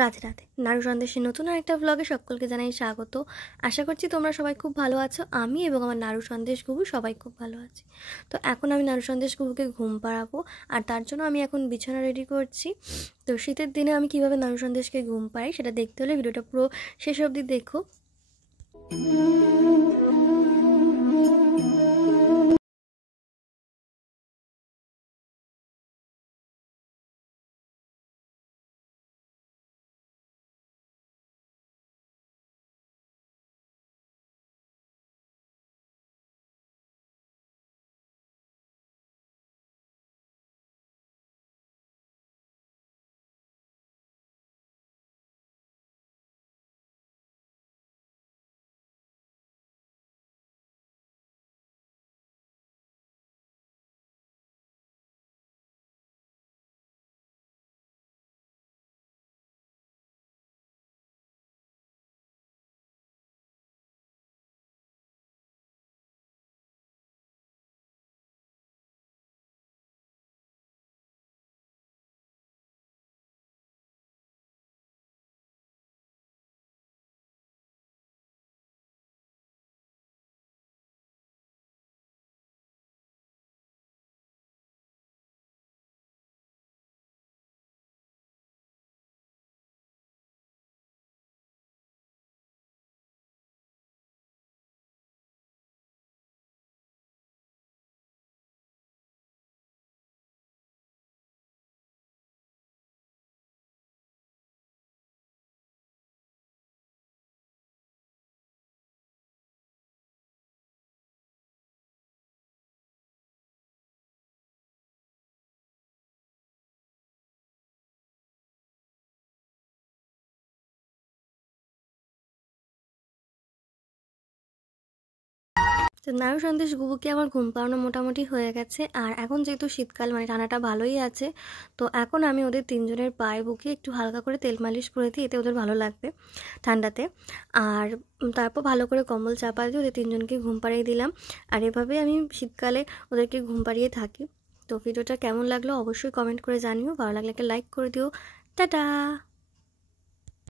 রাধে রাধে। নাড়ু সন্দেশের নতুন আরেকটা ব্লগে সকলকে জানাই স্বাগত। আশা করছি তোমরা সবাই খুব ভালো আছো। আমি এবং আমার নাড়ু সন্দেশ গুবু সবাই খুব ভালো আছি। তো এখন আমি নাড়ু সন্দেশ গুবুকে ঘুম পাড়াবো, আর তার জন্য আমি এখন বিছানা রেডি করছি। তো শীতের দিনে আমি কিভাবে নাড়ু সন্দেশকে ঘুম পাড়াই সেটা দেখতে হলে ভিডিওটা পুরো শেষ অবধি দেখো। তো নাড়ু সন্দেশ গুবুকে আমার ঘুম পাড়ানো মোটামুটি হয়ে গেছে। আর এখন যেহেতু শীতকাল, মানে ঠান্ডাটা ভালোই আছে, তো এখন আমি ওদের তিনজনের পায়ে বুকে একটু হালকা করে তেল মালিশ করে দিই, এতে ওদের ভালো লাগবে ঠান্ডাতে। আর তারপর ভালো করে কম্বল চাপা দিয়ে ওদের তিনজনকে ঘুম পাড়িয়ে দিলাম। আর এভাবে আমি শীতকালে ওদেরকে ঘুম পাড়িয়ে থাকি। তো ভিডিওটা কেমন লাগলো অবশ্যই কমেন্ট করে জানিও, ভালো লাগলে একটা লাইক করে দিও। টাটা।